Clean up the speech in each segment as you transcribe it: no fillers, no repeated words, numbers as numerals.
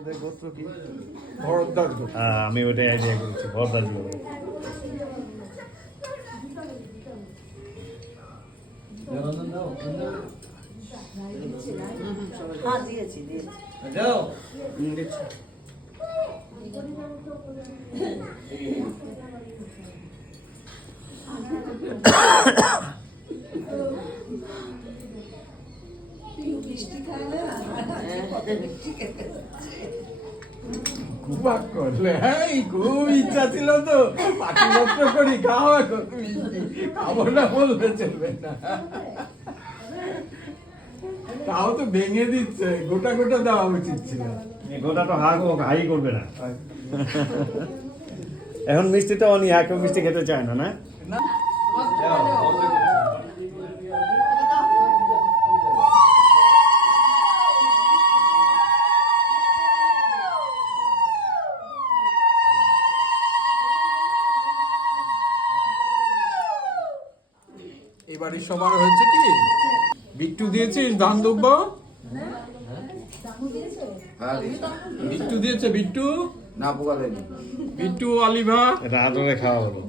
আপনাদের গোত্র কি? ভরদ্বাজ গোত্র। আমি ওটাই আইডিয়া করেছি, ভরদ্বাজ গোত্র। খুব ইচ্ছা ছিল তো পাখি নষ্ট করি খাওয়া খাবো না বললে চলবে না। তাও তো ভেঙে দিচ্ছে, গোটা গোটা দেওয়া উচিত ছিল। গোটা তো হাই করবে না। এখন মিষ্টি তো অনি কেউ মিষ্টি খেতে চায় না, না? এবারে সবার হয়েছে কি? বিট্টু দিয়েছিস ধান দুব্ব? বিট্টু দিয়েছে? বিট্টু না পোকালে বিট্টু অলিভা রাত ধরে খাওয়া হলো।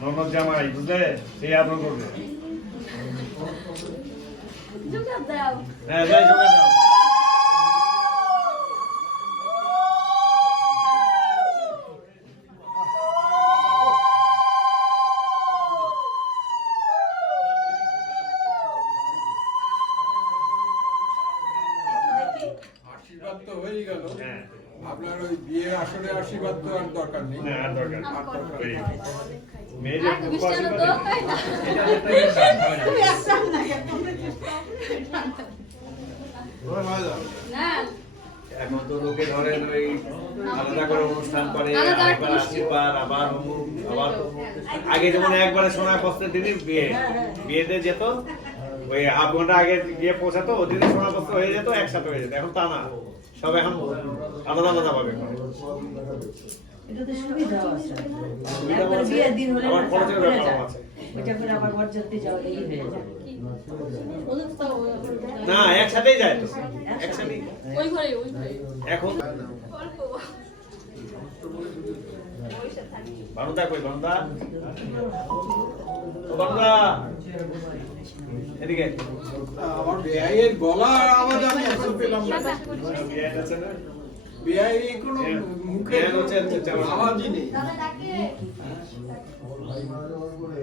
ননদ জামাই বুঝলে, সেই আদর করবে। হ্যাঁ, যাই জোগাড় দাও। আশীর্বাদ তো হয়ে গেল। আপনার ওই বিয়ের আসরে আশীর্বাদ তো আর দরকার নেই। আর দরকার নেই। এখন তো লোকে ধরেন ওই আলাদা করে অনুষ্ঠান করে, আরেকবার আশীর্বাদ, আবার অমুক, আবার আগে যেমন একবারে সোনা বস্ত্রের দিনই বিয়েতে যেত, ওই হাফ ঘন্টা আগে গিয়ে পৌঁছাতো, ওই দিনই সোনা বস্ত্র হয়ে যেত, একসাথে হয়ে যেত। এখন তা না, সব এখন আলাদা আলাদা ভাবে করে। এটাতে সুবিধা আছে, একবার বিয়ের দিন হলে আবার খরচের ব্যাপার আছে। ওইটা করে আবার বরযাত্রী যাওয়া এই হয়ে যায়। না, একসাথেই যায় তো, একসাথেই। এখন বানুদা কই? বানুদা, ও বানুদা, এদিকে। আমার বেয়াইয়ের গলার আওয়াজ আমি এখন পেলাম না। বিয়ে আছে না? বেয়াই কোনো মুখে আওয়াজই নেই। ভাই মারা যাওয়ার পরে